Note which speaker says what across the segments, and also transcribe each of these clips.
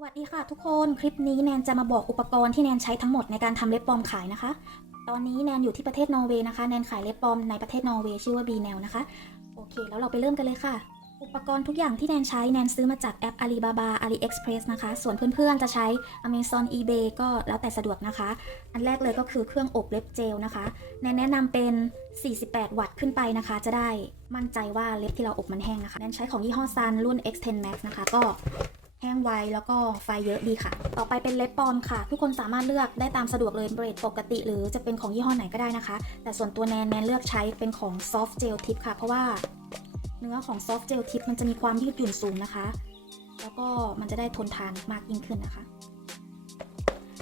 Speaker 1: สวัสดีค่ะทุกคน คลิปนี้แนนจะมาบอกอุปกรณ์ที่แนนใช้ทั้งหมดในการทำเล็บปลอมขายนะคะ ตอนนี้แนนอยู่ที่ประเทศนอร์เวย์นะคะ แนนขายเล็บปลอมในประเทศนอร์เวย์ชื่อว่า b n e l นะคะ โอเค แล้วเราไปเริ่มกันเลยค่ะ อุปกรณ์ทุกอย่างที่แนนใช้แนนซื้อมาจากแอป Alibaba AliExpress นะคะ ส่วนเพื่อนๆจะใช้ Amazon eBay ก็แล้วแต่สะดวกนะคะ อันแรกเลยก็คือเครื่องอบเล็บเจลนะคะ แนนแนะนำเป็น 48 วัตต์ขึ้นไปนะคะ จะได้มั่นใจว่าเล็บที่เราอบมันแห้งนะคะ แนนใช้ของยี่ห้อซันรุ่น X10 Max นะคะ ก็ แห้งไวแล้วก็ไฟเยอะดีค่ะ ต่อไปเป็นเล็บปอมค่ะ ทุกคนสามารถเลือกได้ตามสะดวกเลยเบรดปกติ หรือจะเป็นของยี่ห้อไหนก็ได้นะคะ แต่ส่วนตัวแนนแนนเลือกใช้เป็นของ Soft Gel Tip ค่ะ เพราะว่าเนื้อของ Soft Gel Tip มันจะมีความยืดหยุ่นสูงนะคะ แล้วก็มันจะได้ทนทานมากยิ่งขึ้นนะคะ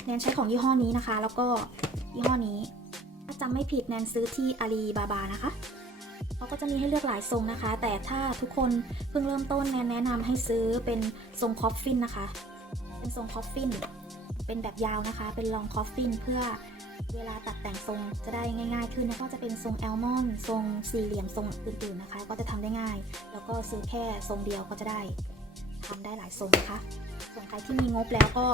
Speaker 1: แนนใช้ของยี่ห้อนี้นะคะ แล้วก็ยี่ห้อนี้ ถ้าจำไม่ผิดแนนซื้อที่อาลีบาบานะคะ เขาก็จะมีให้เลือกหลายทรงนะคะ แต่ถ้าทุกคนเพิ่งเริ่มต้นแนนแนะนำให้ซื้อเป็นทรงคอฟฟินนะคะ เป็นทรงคอฟฟินเป็นแบบยาวนะคะ เป็นลองคอฟฟินเพื่อเวลาตัดแต่งทรงจะได้ง่ายๆขึ้นแล้วก็จะเป็นทรงแอลมอนทรงสี่เหลี่ยมทรงอื่นๆนะคะ ก็จะทำได้ง่าย แล้วก็ซื้อแค่ทรงเดียวก็จะได้ทำได้หลายทรงนะคะส่วนใครที่มีงบแล้วก็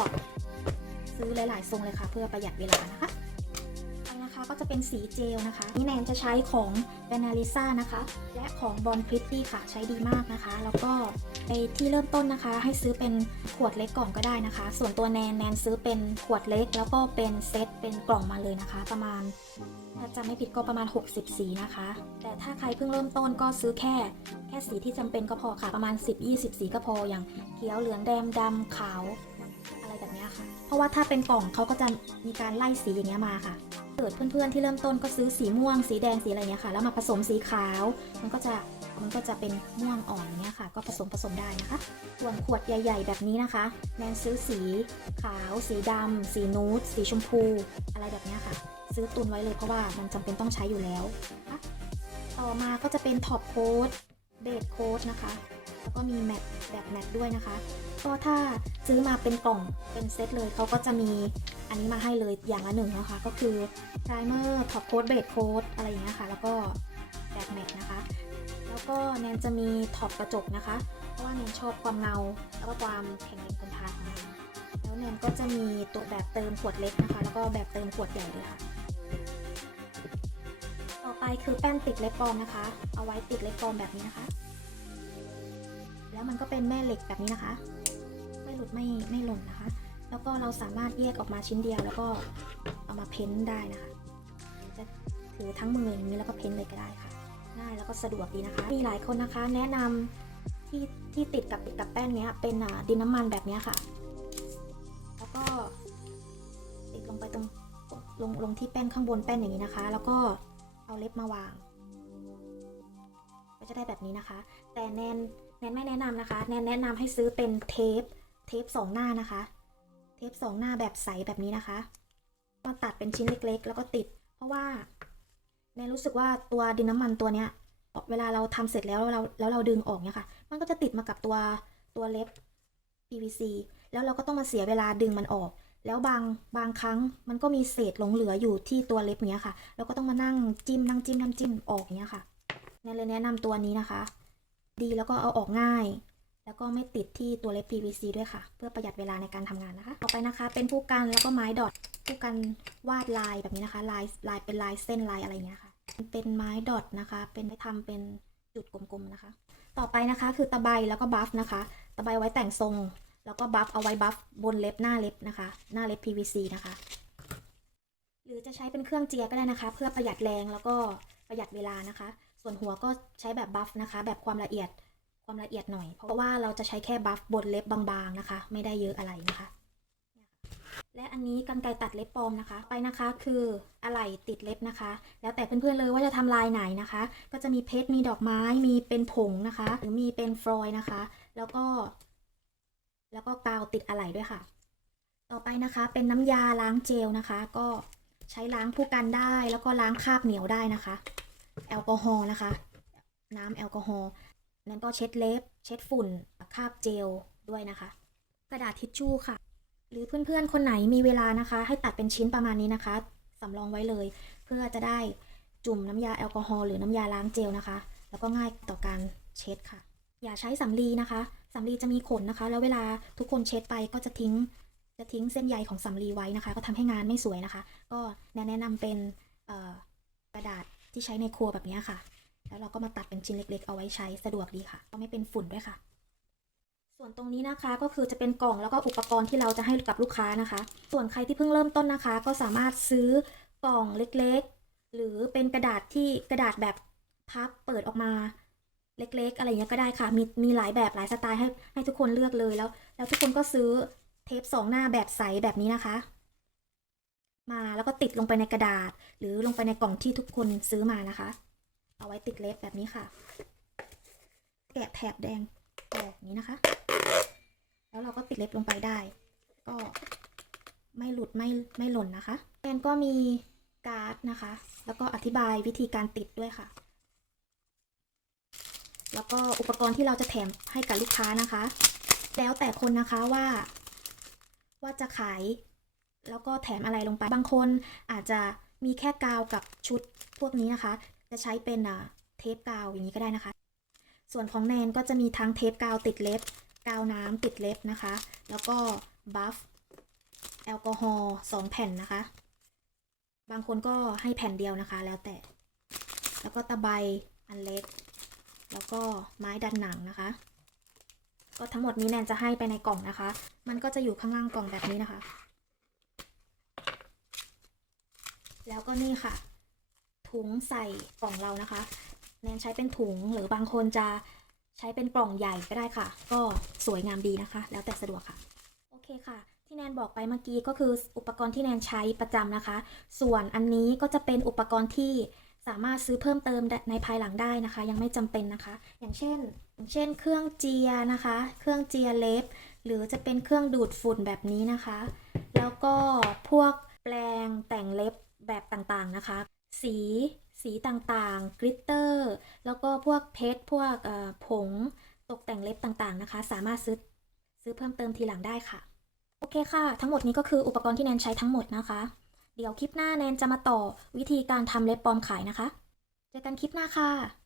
Speaker 1: ซื้อหลายๆทรงเลยค่ะ เพื่อประหยัดเวลานะคะ นะคะก็จะเป็นสีเจลนะคะ นี่แนนจะใช้ของ b a n a l i s a นะคะ และของ Bon Pretty ค่ะใช้ดีมากนะคะ แล้วก็ไอที่เริ่มต้นนะคะ ให้ซื้อเป็นขวดเล็กก่อนก็ได้นะคะ ส่วนตัวแนนแนนซื้อเป็นขวดเล็ก แล้วก็เป็นเซตเป็นกล่องมาเลยนะคะ ประมาณถ้าจำไม่ผิดก็ประมาณ 60 สีนะคะ แต่ถ้าใครเพิ่งเริ่มต้นก็ซื้อแค่แค่สีที่จำเป็นก็พอค่ะประมาณ 10-20 สีก็พออย่างเขียวเหลืองแดงดำขาวอะไรแบบนี้ค่ะ เพราะว่าถ้าเป็นกล่องเขาก็จะมีการไล่สีอย่างเงี้ยมาค่ะ เกิดเพื่อนๆที่เริ่มต้นก็ซื้อสีม่วง สีแดงสีอะไรเงี้ยค่ะ แล้วมาผสมสีขาว มันก็จะมันก็จะเป็นม่วงอ่อนอย่างเงี้ยค่ะ ก็ผสมผสมได้นะคะ ส่วนขวดใหญ่ ๆ แบบนี้นะคะ แนนซื้อสีขาว สีดำสีนูดสีชมพู อะไรแบบเนี้ยค่ะ ซื้อตุนไว้เลยเพราะว่ามันจำเป็นต้องใช้อยู่แล้วะต่อมาก็จะเป็นท็อปโค้ดเบสโค้ดนะคะ แล้วก็มีแมทแบบแมทด้วยนะคะ ก็ถ้าซื้อมาเป็นกล่องเป็นเซตเลยเขาก็จะมี อันนี้มาให้เลยอย่างละหนึ่งนะคะ ก็คือ primer top coat base coat อะไรอย่างเงี้ยค่ะ แล้วก็แบบแมทนะคะ แล้วก็แนนจะมีท็อปกระจกนะคะ เพราะว่าแนนชอบความเงา แล้วก็ความแข็งแรงทนทานของมันแล้วแนนก็จะมีตัวแบบเติมขวดเล็กนะคะ แล้วก็แบบเติมขวดใหญ่เลยค่ะ ต่อไปคือแป้นติดเล็บปลอมนะคะ เอาไว้ติดเล็บปลอมแบบนี้นะคะ แล้วมันก็เป็นแม่เหล็กแบบนี้นะคะ ไม่หลุดไม่ไม่หล่นนะคะ แล้วก็เราสามารถแยกออกมาชิ้นเดียว แล้วก็เอามาเพ้นท์ได้นะคะ จะถือทั้งมืออย่างนี้แล้วก็เพ้นท์เลยก็ได้ค่ะ ง่ายแล้วก็สะดวกดีนะคะ มีหลายคนนะคะ แนะนำที่ที่ติดกับกับแป้นเนี้ยเป็นดินน้ำมันแบบนี้ค่ะ แล้วก็ติดลงไปตรงลงลงที่แป้นข้างบนแป้นอย่างนี้นะคะ แล้วก็เอาเล็บมาวาง ก็จะได้แบบนี้นะคะ แต่แนนแนนไม่แนะนำนะคะ แนนแนะนำให้ซื้อเป็นเทปเทปสองหน้านะคะ ทปสองหน้าแบบใสแบบนี้นะคะ มาตัดเป็นชิ้นเล็กๆ แล้วก็ติด เพราะว่าแนนรู้สึกว่าตัวดินน้ำมันตัวเนี้ยเวลาเราทำเสร็จแล้วเราแล้วเราดึงออกเนี่ยค่ะ มันก็จะติดมากับตัวตัวเล็บ PVC แล้วเราก็ต้องมาเสียเวลาดึงมันออก แล้วบางบางครั้งมันก็มีเศษหลงเหลืออยู่ที่ตัวเล็บเนี้ยค่ะ เราก็ต้องมานั่งจิ้มนั่งจิ้มนั่งจิ้มออกเนี้ยค่ะแนนเลยแนะนำตัวนี้นะคะ ดีแล้วก็เอาออกง่าย แล้วก็ไม่ติดที่ตัวเล็บ PVC ด้วยค่ะ เพื่อประหยัดเวลาในการทำงานนะคะ ต่อไปนะคะ เป็นผู้กันแล้วก็ไม้ดอทผู้กันวาดลายแบบนี้นะคะ ลายลายเป็นลายเส้นลายอะไรอย่างเงี้ยค่ะ เป็นไม้ดอทนะคะ เป็นให้ทำเป็นจุดกลมๆนะคะ ต่อไปนะคะคือตะไบแล้วก็บัฟนะคะ ตะไบไว้แต่งทรง แล้วก็บัฟเอาไว้บัฟบนเล็บหน้าเล็บนะคะ หน้าเล็บ PVC นะคะ หรือจะใช้เป็นเครื่องเจียก็ได้นะคะ เพื่อประหยัดแรงแล้วก็ประหยัดเวลานะคะ ส่วนหัวก็ใช้แบบบัฟนะคะ แบบความละเอียด ความละเอียดหน่อย เพราะว่าเราจะใช้แค่บัฟบนเล็บบางๆนะคะ ไม่ได้เยอะอะไรนะคะ และอันนี้กันไกรตัดเล็บปลอมนะคะ ไปนะคะคืออะไหล่ติดเล็บนะคะ แล้วแต่เพื่อนๆเลยว่าจะทำลายไหนนะคะ ก็จะมีเพชรมีดอกไม้มีเป็นผงนะคะ หรือมีเป็นฟลอยนะคะ แล้วก็ แล้วก็กาวติดอะไหล่ด้วยค่ะ ต่อไปนะคะเป็นน้ำยาล้างเจลนะคะ ก็ใช้ล้างผู้กันได้ แล้วก็ล้างคราบเหนียวได้นะคะ แอลกอฮอล์นะคะ น้ำแอลกอฮอล์ นั้นก็เช็ดเล็บ เช็ดฝุ่นคาบเจลด้วยนะคะ กระดาษทิชชู่ค่ะ หรือเพื่อนๆ คนไหนมีเวลานะคะ ให้ตัดเป็นชิ้นประมาณนี้นะคะสำรองไว้เลย เพื่อจะได้จุ่มน้ำยาแอลกอฮอล์หรือน้ำยาล้างเจลนะคะ แล้วก็ง่ายต่อการเช็ดค่ะ อย่าใช้สำลีนะคะสำลีจะมีขนนะคะ แล้วเวลาทุกคนเช็ดไปก็จะทิ้ง จะทิ้งเส้นใยของสำลีไว้นะคะ ก็ทำให้งานไม่สวยนะคะ ก็แนะนำเป็นกระดาษที่ใช้ในครัวแบบนี้ค่ะ แล้วเราก็มาตัดเป็นชิ้นเล็ก ๆ เอาไว้ใช้สะดวกดีค่ะก็ไม่เป็นฝุ่นด้วยค่ะ ส่วนตรงนี้นะคะก็คือจะเป็นกล่องแล้วก็อุปกรณ์ที่เราจะให้กับลูกค้านะคะ ส่วนใครที่เพิ่งเริ่มต้นนะคะ ก็สามารถซื้อกล่องเล็กๆ หรือเป็นกระดาษที่กระดาษแบบพับเปิดออกมาเล็ก ๆ อะไรอย่างเงี้ยก็ได้ค่ะ มีมีหลายแบบหลายสไตล์ให้ให้ทุกคนเลือกเลยแล้ว แล้วทุกคนก็ซื้อเทปสองหน้าแบบใสแบบนี้นะคะ มาแล้วก็ติดลงไปในกระดาษ หรือลงไปในกล่องที่ทุกคนซื้อมานะคะ เอาไว้ติดเล็บแบบนี้ค่ะ แกะแถบแดงออกนี้นะคะ แล้วเราก็ติดเล็บลงไปได้ ก็ไม่หลุดไม่ไม่หล่นนะคะแอนก็มีการ์ดนะคะ แล้วก็อธิบายวิธีการติดด้วยค่ะ แล้วก็อุปกรณ์ที่เราจะแถมให้กับลูกค้านะคะ แล้วแต่คนนะคะว่า ว่าจะขาย แล้วก็แถมอะไรลงไป บางคนอาจจะมีแค่กาวกับชุดพวกนี้นะคะ จะใช้เป็นอ่าเทปกาวอย่างนี้ก็ได้นะคะ ส่วนของแนนก็จะมีทั้งเทปกาวติดเล็บ กาวน้ำติดเล็บนะคะ แล้วก็บัฟแอลกอฮอล์สองแผ่นนะคะ บางคนก็ให้แผ่นเดียวนะคะ แล้วแต่ แล้วก็ตะไบอันเล็ก แล้วก็ไม้ดันหนังนะคะ ก็ทั้งหมดนี้แนนจะให้ไปในกล่องนะคะ มันก็จะอยู่ข้างล่างกล่องแบบนี้นะคะ แล้วก็นี่ค่ะ ถุงใส่กล่องเรานะคะแนนใช้เป็นถุงหรือบางคนจะใช้เป็นกล่องใหญ่ก็ได้ค่ะ ก็สวยงามดีนะคะ แล้วแต่สะดวกค่ะ โอเคค่ะ ที่แนนบอกไปเมื่อกี้ก็คืออุปกรณ์ที่แนนใช้ประจำนะคะ ส่วนอันนี้ก็จะเป็นอุปกรณ์ที่สามารถซื้อเพิ่มเติมในภายหลังได้นะคะ ยังไม่จำเป็นนะคะ อย่างเช่น อย่างเช่น เครื่องเจียนะคะ เครื่องเจียเล็บ หรือจะเป็นเครื่องดูดฝุ่นแบบนี้นะคะ แล้วก็พวกแปรงแต่งเล็บแบบต่างๆนะคะ สี สีต่างๆกริตเตอร์ แล้วก็พวกเพชร พวกผง ตกแต่งเล็บต่างๆ นะคะ สามารถซื้อ ซื้อเพิ่มเติมทีหลังได้ค่ะ โอเคค่ะ ทั้งหมดนี้ก็คืออุปกรณ์ที่แนนใช้ทั้งหมดนะคะ เดี๋ยวคลิปหน้าแนนจะมาต่อวิธีการทำเล็บปลอมขายนะคะ เจอกันคลิปหน้าค่ะ